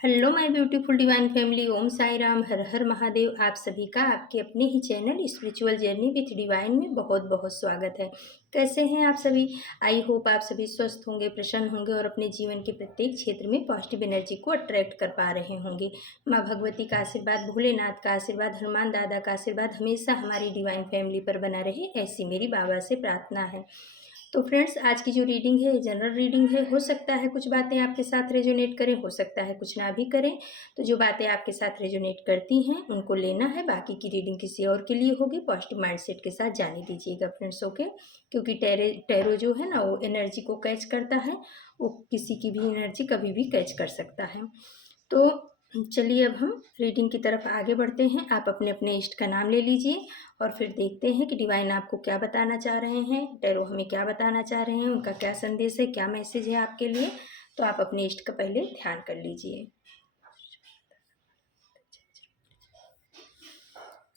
Hello my beautiful divine family. Om Sai Ram, Har Har Mahadev. आप सभी का आपके अपने ही channel spiritual journey with divine में बहुत बहुत स्वागत है। कैसे हैं आप सभी? आई होप आप सभी स्वस्थ होंगे, प्रसन्न होंगे और अपने जीवन के प्रत्येक क्षेत्र में पॉजिटिव एनर्जी को अट्रैक्ट कर पा रहे होंगे। माँ भगवती का आशीर्वाद, भोलेनाथ का आशीर्वाद, हनुमान दादा का आशीर्वाद हमेशा हमारी डिवाइन फैमिली पर बना रहे, ऐसी मेरी बाबा से प्रार्थना है। तो फ्रेंड्स, आज की जो रीडिंग है जनरल रीडिंग है। हो सकता है कुछ बातें आपके साथ रेजोनेट करें, हो सकता है कुछ ना भी करें। तो जो बातें आपके साथ रेजोनेट करती हैं उनको लेना है, बाकी की रीडिंग किसी और के लिए होगी। पॉजिटिव माइंडसेट के साथ जाने दीजिएगा फ्रेंड्स, ओके। क्योंकि टैरो जो है ना, वो एनर्जी को कैच करता है, वो किसी की भी एनर्जी कभी भी कैच कर सकता है। तो चलिए अब हम रीडिंग की तरफ आगे बढ़ते हैं। आप अपने अपने इष्ट का नाम ले लीजिए और फिर देखते हैं कि डिवाइन आपको क्या बताना चाह रहे हैं, टैरो हमें क्या बताना चाह रहे हैं, उनका क्या संदेश है, क्या मैसेज है आपके लिए। तो आप अपने इष्ट का पहले ध्यान कर लीजिए।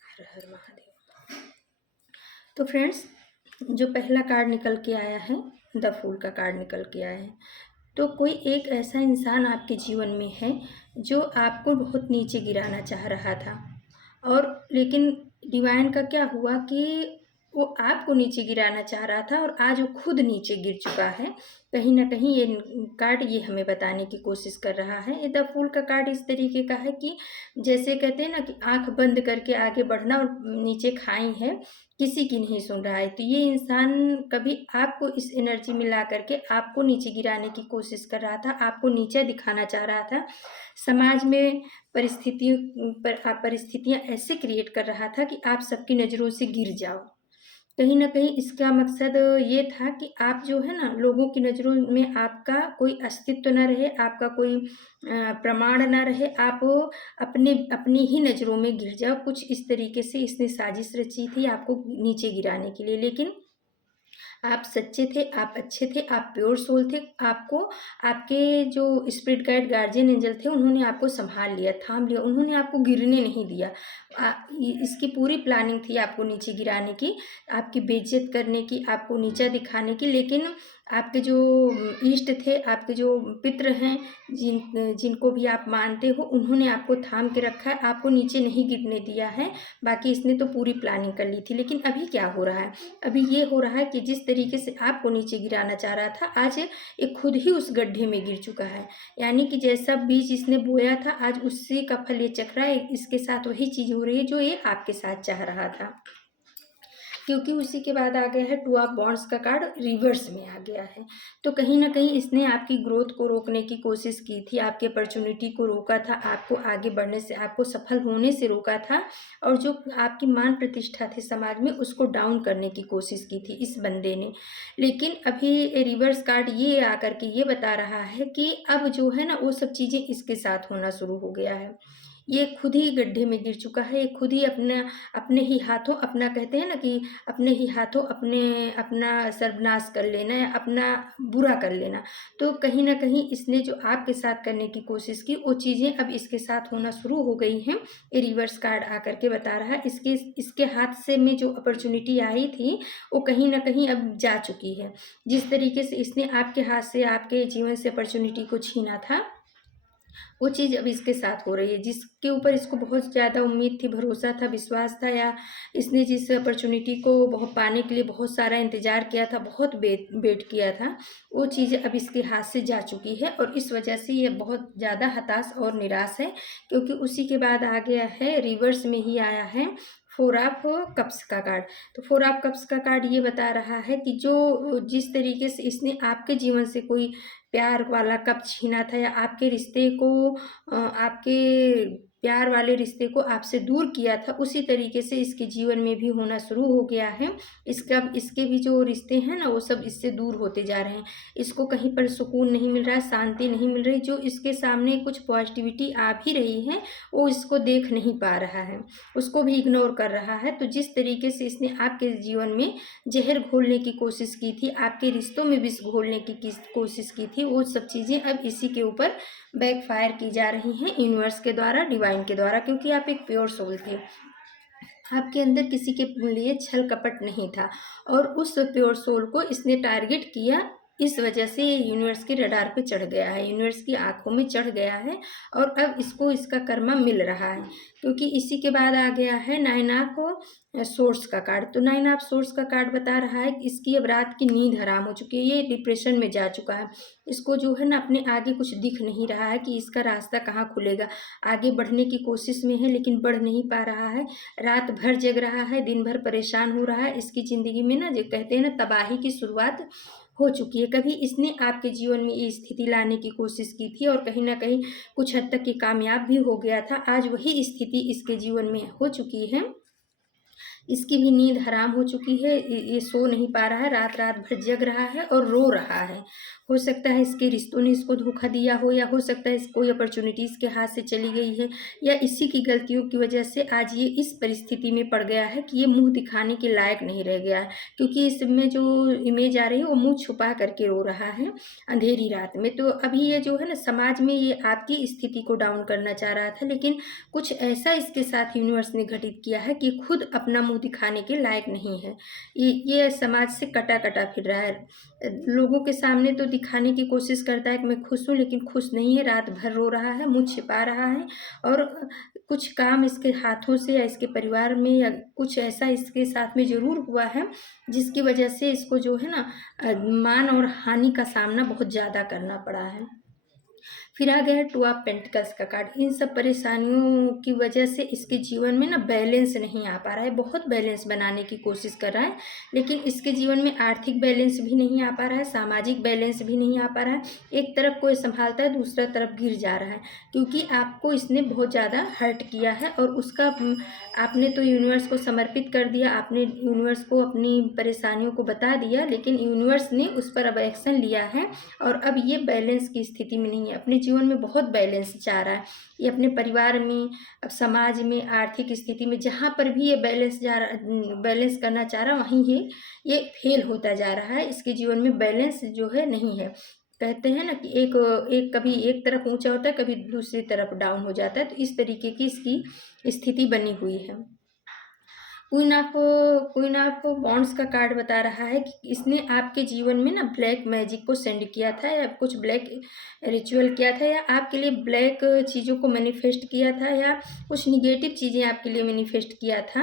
हर हर महादेव। तो फ्रेंड्स, जो पहला कार्ड निकल के आया है, द फूल का कार्ड निकल के आया है। तो कोई एक ऐसा इंसान आपके जीवन में है जो आपको बहुत नीचे गिराना चाह रहा था, और लेकिन डिवाइन का क्या हुआ कि वो आपको नीचे गिराना चाह रहा था और आज वो खुद नीचे गिर चुका है। कहीं ना कहीं ये कार्ड ये हमें बताने की कोशिश कर रहा है। ये द फूल का कार्ड इस तरीके का है कि जैसे कहते हैं ना कि आंख बंद करके आगे बढ़ना और नीचे खाई है, किसी की नहीं सुन रहा है। तो ये इंसान कभी आपको इस एनर्जी में ला करके आपको नीचे गिराने की कोशिश कर रहा था, आपको नीचा दिखाना चाह रहा था। समाज में परिस्थितियां ऐसे क्रिएट कर रहा था कि आप सबकी नज़रों से गिर जाओ। कहीं न कहीं इसका मकसद ये था कि आप जो है ना, लोगों की नज़रों में आपका कोई अस्तित्व ना रहे, आपका कोई प्रमाण ना रहे, आप अपनी ही नज़रों में गिर जाओ। कुछ इस तरीके से इसने साजिश रची थी आपको नीचे गिराने के लिए। लेकिन आप सच्चे थे, आप अच्छे थे, आप प्योर सोल थे। आपको आपके जो स्पिरिट गाइड गार्जियन एंजल थे उन्होंने आपको संभाल लिया, थाम लिया, उन्होंने आपको गिरने नहीं दिया। इसकी पूरी प्लानिंग थी आपको नीचे गिराने की, आपकी बेइज्जत करने की, आपको नीचा दिखाने की। लेकिन आपके जो इष्ट थे, आपके जो पितृ हैं, जिनको भी आप मानते हो, उन्होंने आपको थाम के रखा है, आपको नीचे नहीं गिरने दिया है। बाकी इसने तो पूरी प्लानिंग कर ली थी। लेकिन अभी क्या हो रहा है? अभी ये हो रहा है कि जिस तरीके से आपको नीचे गिराना चाह रहा था, आज ये खुद ही उस गड्ढे में गिर चुका है। यानी कि जैसा बीज इसने बोया था, आज उसी का फल ये चख रहा है। इसके साथ वही चीज़ हो रही है जो ये आपके साथ चाह रहा था। क्योंकि उसी के बाद आ गया है टू ऑफ वॉन्ड्स का कार्ड, रिवर्स में आ गया है। तो कहीं ना कहीं इसने आपकी ग्रोथ को रोकने की कोशिश की थी, आपकी अपॉर्चुनिटी को रोका था, आपको आगे बढ़ने से, आपको सफल होने से रोका था। और जो आपकी मान प्रतिष्ठा थी समाज में, उसको डाउन करने की कोशिश की थी इस बंदे ने। लेकिन अभी रिवर्स कार्ड ये आकर के ये बता रहा है कि अब जो है ना, वो सब चीज़ें इसके साथ होना शुरू हो गया है। ये खुद ही गड्ढे में गिर चुका है। ये खुद ही अपने ही हाथों अपना, कहते हैं ना कि अपने ही हाथों अपना सर्वनाश कर लेना या अपना बुरा कर लेना। तो कहीं ना कहीं इसने जो आपके साथ करने की कोशिश की, वो चीज़ें अब इसके साथ होना शुरू हो गई हैं। ये रिवर्स कार्ड आकर के बता रहा है इसके हाथ से में जो अपॉर्चुनिटी आई थी, वो कहीं ना कहीं अब जा चुकी है। जिस तरीके से इसने आपके हाथ से, आपके जीवन से अपॉर्चुनिटी को छीना था, वो चीज़ अब इसके साथ हो रही है। जिसके ऊपर इसको बहुत ज़्यादा उम्मीद थी, भरोसा था, विश्वास था, या इसने जिस अपॉर्चुनिटी को बहुत पाने के लिए बहुत सारा इंतज़ार किया था, बहुत वेट किया था, वो चीज़ें अब इसके हाथ से जा चुकी है। और इस वजह से ये बहुत ज़्यादा हताश और निराश है। क्योंकि उसी के बाद आ गया है, रिवर्स में ही आया है, फोर ऑफ कप्स का कार्ड। तो फोर ऑफ कप्स का कार्ड ये बता रहा है कि जो जिस तरीके से इसने आपके जीवन से कोई प्यार वाला कप छीना था, या आपके रिश्ते को आपके प्यार वाले रिश्ते को आपसे दूर किया था, उसी तरीके से इसके जीवन में भी होना शुरू हो गया है। इसके भी जो रिश्ते हैं ना, वो सब इससे दूर होते जा रहे हैं। इसको कहीं पर सुकून नहीं मिल रहा है, शांति नहीं मिल रही। जो इसके सामने कुछ पॉजिटिविटी आ भी रही है, वो इसको देख नहीं पा रहा है, उसको भी इग्नोर कर रहा है। तो जिस तरीके से इसने आपके जीवन में जहर घोलने की कोशिश की थी, आपके रिश्तों में विष घोलने की कोशिश की थी, वो सब चीज़ें अब इसी के ऊपर बैकफायर की जा रही हैं, यूनिवर्स के द्वारा, डिवाइन के द्वारा। क्योंकि आप एक प्योर सोल थे, आपके अंदर किसी के लिए छल कपट नहीं था, और उस प्योर सोल को इसने टारगेट किया इस वजह से ये यूनिवर्स के रडार पे चढ़ गया है, यूनिवर्स की आँखों में चढ़ गया है और अब इसको इसका कर्मा मिल रहा है। क्योंकि इसी के बाद आ गया है 9 ऑफ सोर्स का कार्ड। तो 9 ऑफ सोर्स का कार्ड बता रहा है कि इसकी अब रात की नींद हराम हो चुकी है, ये डिप्रेशन में जा चुका है। इसको जो है ना अपने आगे कुछ दिख नहीं रहा है कि इसका रास्ता कहाँ खुलेगा। आगे बढ़ने की कोशिश में है लेकिन बढ़ नहीं पा रहा है। रात भर जग रहा है, दिन भर परेशान हो रहा है। इसकी ज़िंदगी में ना जो कहते हैं ना तबाही की शुरुआत हो चुकी है। कभी इसने आपके जीवन में ये स्थिति लाने की कोशिश की थी और कहीं न कहीं कुछ हद तक ये कामयाब भी हो गया था। आज वही स्थिति इसके जीवन में हो चुकी है। इसकी भी नींद हराम हो चुकी है, ये सो नहीं पा रहा है, रात-रात भर जग रहा है और रो रहा है। हो सकता है इसके रिश्तों ने इसको धोखा दिया हो या हो सकता है कोई अपॉर्च्युनिटीज़ के हाथ से चली गई है या इसी की गलतियों की वजह से आज ये इस परिस्थिति में पड़ गया है कि ये मुँह दिखाने के लायक नहीं रह गया है। क्योंकि इसमें जो इमेज आ रही है वो मुँह छुपा करके रो रहा है अंधेरी रात में। तो अभी ये जो है ना समाज में ये आपकी स्थिति को डाउन करना चाह रहा था, लेकिन कुछ ऐसा इसके साथ यूनिवर्स ने घटित किया है कि खुद अपना मुँह दिखाने के लायक नहीं है। ये समाज से कटा-कटा फिर रहा है। लोगों के सामने तो दिखाने की कोशिश करता है कि मैं खुश हूँ, लेकिन खुश नहीं है, रात भर रो रहा है, मुँह छिपा रहा है और कुछ काम इसके हाथों से या इसके परिवार में या कुछ ऐसा इसके साथ में ज़रूर हुआ है, जिसकी वजह से इसको जो है ना मान और हानि का सामना बहुत ज़्यादा करना पड़ा है। फिर आ गया टू ऑफ पेंटिकल्स का कार्ड। इन सब परेशानियों की वजह से इसके जीवन में ना बैलेंस नहीं आ पा रहा है। बहुत बैलेंस बनाने की कोशिश कर रहा है, लेकिन इसके जीवन में आर्थिक बैलेंस भी नहीं आ पा रहा है, सामाजिक बैलेंस भी नहीं आ पा रहा है। एक तरफ कोई संभालता है, दूसरा तरफ गिर जा रहा है, क्योंकि आपको इसने बहुत ज़्यादा हर्ट किया है और उसका आपने तो यूनिवर्स को समर्पित कर दिया, आपने यूनिवर्स को अपनी परेशानियों को बता दिया, लेकिन यूनिवर्स ने उस पर अब एक्शन लिया है और अब ये बैलेंस की स्थिति में नहीं है। अपने जीवन में बहुत बैलेंस चाह रहा है। ये अपने परिवार में, अब समाज में, आर्थिक स्थिति में, जहाँ पर भी ये बैलेंस करना चाह रहा है वहीं ये फेल होता जा रहा है। इसके जीवन में बैलेंस जो है नहीं है। कहते हैं ना कि एक एक कभी एक तरफ ऊँचा होता है, कभी दूसरी तरफ डाउन हो जाता है, तो इस तरीके की इसकी स्थिति बनी हुई है। क्वीन ऑफ वॉन्ड्स का कार्ड बता रहा है कि इसने आपके जीवन में ना ब्लैक मैजिक को सेंड किया था या कुछ ब्लैक रिचुअल किया था या आपके लिए ब्लैक चीज़ों को मैनिफेस्ट किया था या कुछ निगेटिव चीज़ें आपके लिए मैनिफेस्ट किया था।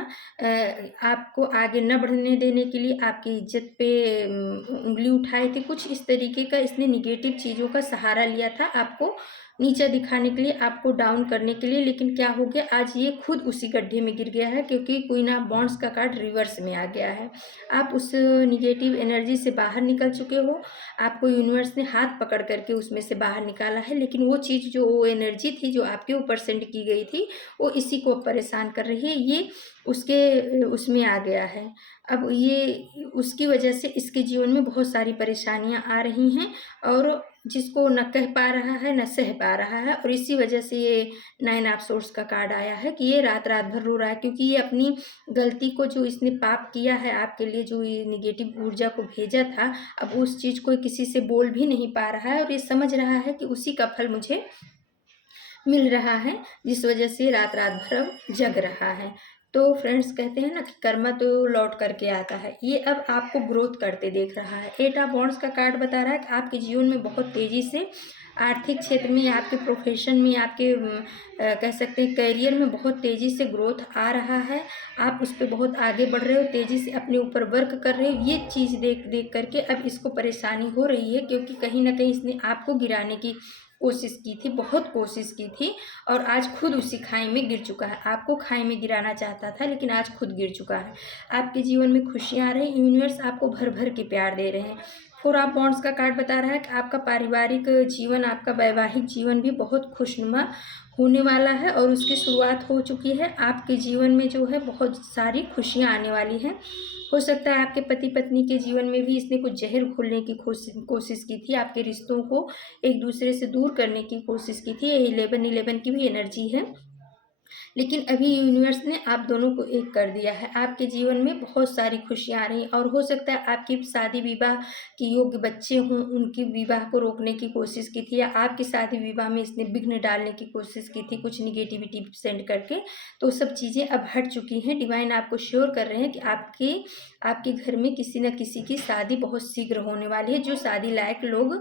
आपको आगे न बढ़ने देने के लिए आपकी इज्जत पे उंगली उठाई थी। कुछ इस तरीके का इसने निगेटिव चीज़ों का सहारा लिया था आपको नीचा दिखाने के लिए, आपको डाउन करने के लिए, लेकिन क्या हो गया, आज ये खुद उसी गड्ढे में गिर गया है क्योंकि क्वीन ऑफ वॉन्ड्स का कार्ड रिवर्स में आ गया है। आप उस निगेटिव एनर्जी से बाहर निकल चुके हो, आपको यूनिवर्स ने हाथ पकड़ करके उसमें से बाहर निकाला है, लेकिन वो चीज़ जो वो एनर्जी थी जो आपके ऊपर सेंड की गई थी, वो इसी को परेशान कर रही है। ये उसके उसमें आ गया है। अब ये उसकी वजह से इसके जीवन में बहुत सारी परेशानियाँ आ रही हैं और जिसको न कह पा रहा है, न सह पा रहा है और इसी वजह से ये 9 ऑफ सोर्स का कार्ड आया है कि ये रात-रात भर रो रहा है क्योंकि ये अपनी गलती को जो इसने पाप किया है, आपके लिए जो ये नेगेटिव ऊर्जा को भेजा था, अब उस चीज़ को किसी से बोल भी नहीं पा रहा है और ये समझ रहा है कि उसी का फल मुझे मिल रहा है, जिस वजह से रात-रात भर अब जग रहा है। तो फ्रेंड्स कहते हैं ना कि कर्मा तो लौट करके आता है। ये अब आपको ग्रोथ करते देख रहा है। 8 ऑफ वॉन्ड्स का कार्ड बता रहा है कि आपके जीवन में बहुत तेज़ी से आर्थिक क्षेत्र में, आपके प्रोफ़ेशन में, आपके कह सकते हैं करियर में बहुत तेज़ी से ग्रोथ आ रहा है। आप उस पे बहुत आगे बढ़ रहे हो, तेज़ी से अपने ऊपर वर्क कर रहे हो। ये चीज़ देख कर के अब इसको परेशानी हो रही है क्योंकि कहीं न कहीं इसने आपको गिराने की कोशिश की थी, बहुत कोशिश की थी और आज खुद उसी खाई में गिर चुका है। आपको खाई में गिराना चाहता था लेकिन आज खुद गिर चुका है। आपके जीवन में खुशियाँ आ रही हैं, यूनिवर्स आपको भर-भर के प्यार दे रहे हैं। 4 ऑफ वॉन्ड्स का कार्ड बता रहा है कि आपका पारिवारिक जीवन, आपका वैवाहिक जीवन भी बहुत खुशनुमा होने वाला है और उसकी शुरुआत हो चुकी है। आपके जीवन में जो है बहुत सारी खुशियाँ आने वाली हैं। हो सकता है आपके पति-पत्नी के जीवन में भी इसने कुछ ज़हर घोलने की कोशिश की थी, आपके रिश्तों को एक-दूसरे से दूर करने की कोशिश की थी। ये 11-11 की भी एनर्जी है। लेकिन अभी यूनिवर्स ने आप दोनों को एक कर दिया है। आपके जीवन में बहुत सारी खुशियाँ आ रही हैं और हो सकता है आपकी शादी विवाह के योग्य बच्चे हों, उनकी विवाह को रोकने की कोशिश की थी, या आपकी शादी विवाह में इसने विघ्न डालने की कोशिश की थी कुछ निगेटिविटी सेंड करके। तो सब चीज़ें अब हट चुकी हैं। डिवाइन आपको श्योर कर रहे हैं कि आपके घर में किसी न किसी की शादी बहुत शीघ्र होने वाली है। जो शादी लायक लोग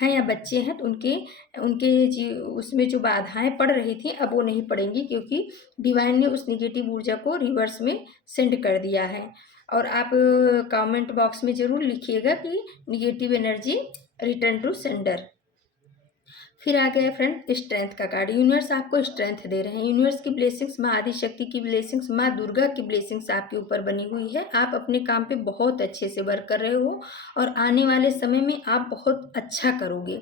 हैं या बच्चे हैं, तो उनके उनके जी उसमें जो बाधाएँ पड़ रही थी अब वो नहीं पड़ेंगी, क्योंकि डिवाइन ने उस नेगेटिव ऊर्जा को रिवर्स में सेंड कर दिया है। और आप कमेंट बॉक्स में ज़रूर लिखिएगा कि negative energy return to sender. फिर आ गया फ्रेंड स्ट्रेंथ का कार्ड। यूनिवर्स आपको स्ट्रेंथ दे रहे हैं। यूनिवर्स की ब्लेसिंग्स, माँ आदि शक्ति की ब्लेसिंग्स, माँ दुर्गा की ब्लेसिंग्स आपके ऊपर बनी हुई है। आप अपने काम पे बहुत अच्छे से वर्क कर रहे हो और आने वाले समय में आप बहुत अच्छा करोगे,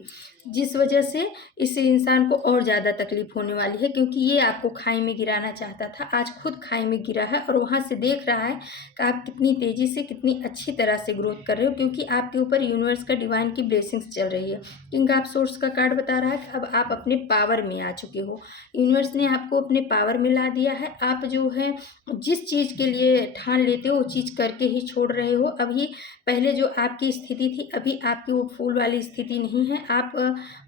जिस वजह से इस इंसान को और ज़्यादा तकलीफ होने वाली है, क्योंकि ये आपको खाई में गिराना चाहता था। आज खुद खाई में गिरा है और वहाँ से देख रहा है कि आप कितनी तेज़ी से, कितनी अच्छी तरह से ग्रोथ कर रहे हो, क्योंकि आपके ऊपर यूनिवर्स का डिवाइन की ब्लेसिंग्स चल रही है। किंग ऑफ सोर्स का कार्ड बता रहा है कि अब आप अपने पावर में आ चुके हो। यूनिवर्स ने आपको अपने पावर में ला दिया है। आप जो है जिस चीज़ के लिए ठान लेते हो वो चीज़ करके ही छोड़ रहे हो। अभी पहले जो आपकी स्थिति थी, अभी आपकी वो फूल वाली स्थिति नहीं है। आप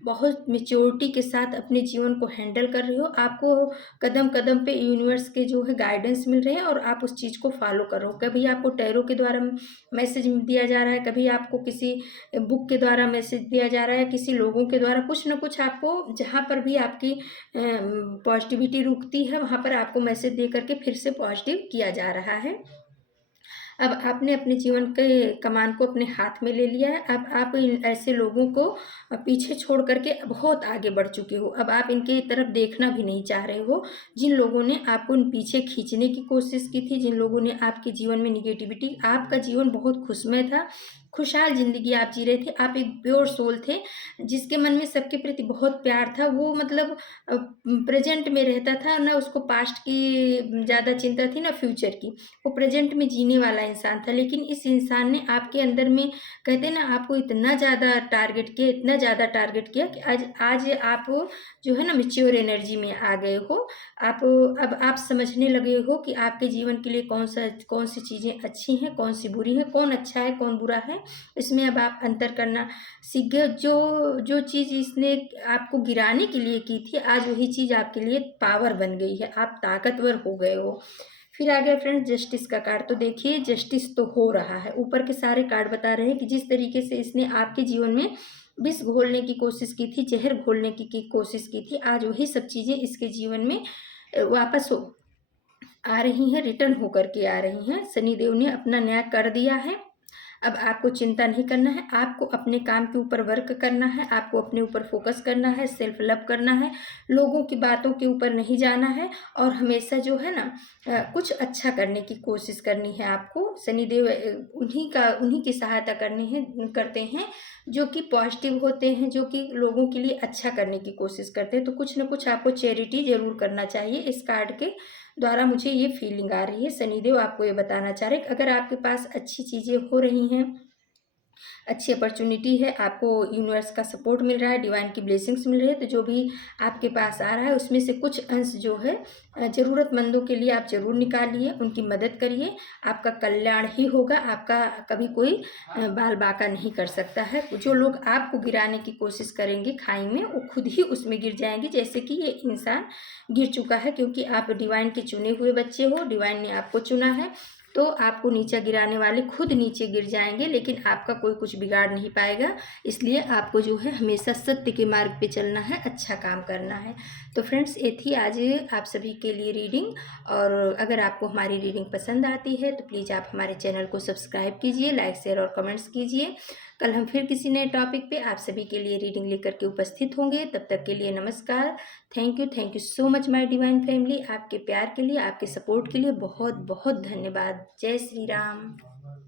बहुत मैच्योरिटी के साथ अपने जीवन को हैंडल कर रहे हो। आपको कदम कदम पे यूनिवर्स के जो है गाइडेंस मिल रहे हैं और आप उस चीज़ को फॉलो कर रहे हो। कभी आपको टैरो के द्वारा मैसेज दिया जा रहा है, कभी आपको किसी बुक के द्वारा मैसेज दिया जा रहा है, किसी लोगों के द्वारा कुछ न कुछ आपको, जहाँ पर भी आपकी पॉजिटिविटी रुकती है वहाँ पर आपको मैसेज दे करके फिर से पॉजिटिव किया जा रहा है। अब आपने अपने जीवन के कमान को अपने हाथ में ले लिया है। अब आप इन ऐसे लोगों को पीछे छोड़ करके बहुत आगे बढ़ चुके हो। अब आप इनके तरफ देखना भी नहीं चाह रहे हो। जिन लोगों ने आपको पीछे खींचने की कोशिश की थी, जिन लोगों ने आपके जीवन में निगेटिविटी, आपका जीवन बहुत खुशमय था, खुशहाल ज़िंदगी आप जी रहे थे। आप एक प्योर सोल थे, जिसके मन में सबके प्रति बहुत प्यार था। वो मतलब प्रेज़ेंट में रहता था, ना उसको पास्ट की ज़्यादा चिंता थी, ना फ्यूचर की। वो प्रेजेंट में जीने वाला इंसान था। लेकिन इस इंसान ने आपके अंदर में, कहते हैं ना, आपको इतना ज़्यादा टारगेट किया, इतना ज़्यादा टारगेट किया कि आज आप जो है ना मैच्योर एनर्जी में आ गए हो। अब आप समझने लगे हो कि आपके जीवन के लिए कौन सी चीज़ें अच्छी हैं, कौन सी बुरी हैं, कौन अच्छा है, कौन बुरा है। इसमें अब आप अंतर करना सीख गए। जो जो चीज़ इसने आपको गिराने के लिए की थी, आज वही चीज़ आपके लिए पावर बन गई है। आप ताकतवर हो गए हो। फिर आ गया फ्रेंड्स जस्टिस का कार्ड। तो देखिए जस्टिस तो हो रहा है। ऊपर के सारे कार्ड बता रहे हैं कि जिस तरीके से इसने आपके जीवन में विष घोलने की कोशिश की थी, जहर घोलने की कोशिश की थी, आज वही सब चीज़ें इसके जीवन में वापस आ रही हैं, रिटर्न होकर के आ रही हैं। शनिदेव ने अपना न्याय कर दिया है। अब आपको चिंता नहीं करना है, आपको अपने काम के ऊपर वर्क करना है, आपको अपने ऊपर फोकस करना है, सेल्फ लव करना है, लोगों की बातों के ऊपर नहीं जाना है और हमेशा जो है ना कुछ अच्छा करने की कोशिश करनी है आपको। शनिदेव उन्हीं की सहायता करते हैं जो कि पॉजिटिव होते हैं, जो कि लोगों के लिए अच्छा करने की कोशिश करते हैं। तो कुछ न कुछ आपको चैरिटी ज़रूर करना चाहिए। इस कार्ड के द्वारा मुझे ये फीलिंग आ रही है। शनिदेव आपको ये बताना चाह रहे हैं कि अगर आपके पास अच्छी चीज़ें हो रही हैं, अच्छी अपॉर्चुनिटी है, आपको यूनिवर्स का सपोर्ट मिल रहा है, डिवाइन की ब्लेसिंग्स मिल रही है, तो जो भी आपके पास आ रहा है उसमें से कुछ अंश जो है ज़रूरतमंदों के लिए आप ज़रूर निकालिए, उनकी मदद करिए। आपका कल्याण ही होगा, आपका कभी कोई बाल बाका नहीं कर सकता है। जो लोग आपको गिराने की कोशिश करेंगे खाई में, वो खुद ही उसमें गिर जाएंगे, जैसे कि ये इंसान गिर चुका है, क्योंकि आप डिवाइन के चुने हुए बच्चे हो, डिवाइन ने आपको चुना है। तो आपको नीचे गिराने वाले खुद नीचे गिर जाएंगे, लेकिन आपका कोई कुछ बिगाड़ नहीं पाएगा। इसलिए आपको जो है हमेशा सत्य के मार्ग पे चलना है, अच्छा काम करना है। तो फ्रेंड्स, ये थी आज आप सभी के लिए रीडिंग। और अगर आपको हमारी रीडिंग पसंद आती है तो प्लीज़ आप हमारे चैनल को सब्सक्राइब कीजिए, लाइक शेयर और कमेंट्स कीजिए। कल हम फिर किसी नए टॉपिक पे आप सभी के लिए रीडिंग लेकर के उपस्थित होंगे। तब तक के लिए नमस्कार। Thank you so much my divine family. आपके प्यार के लिए, आपके सपोर्ट के लिए बहुत बहुत धन्यवाद। जय श्री राम।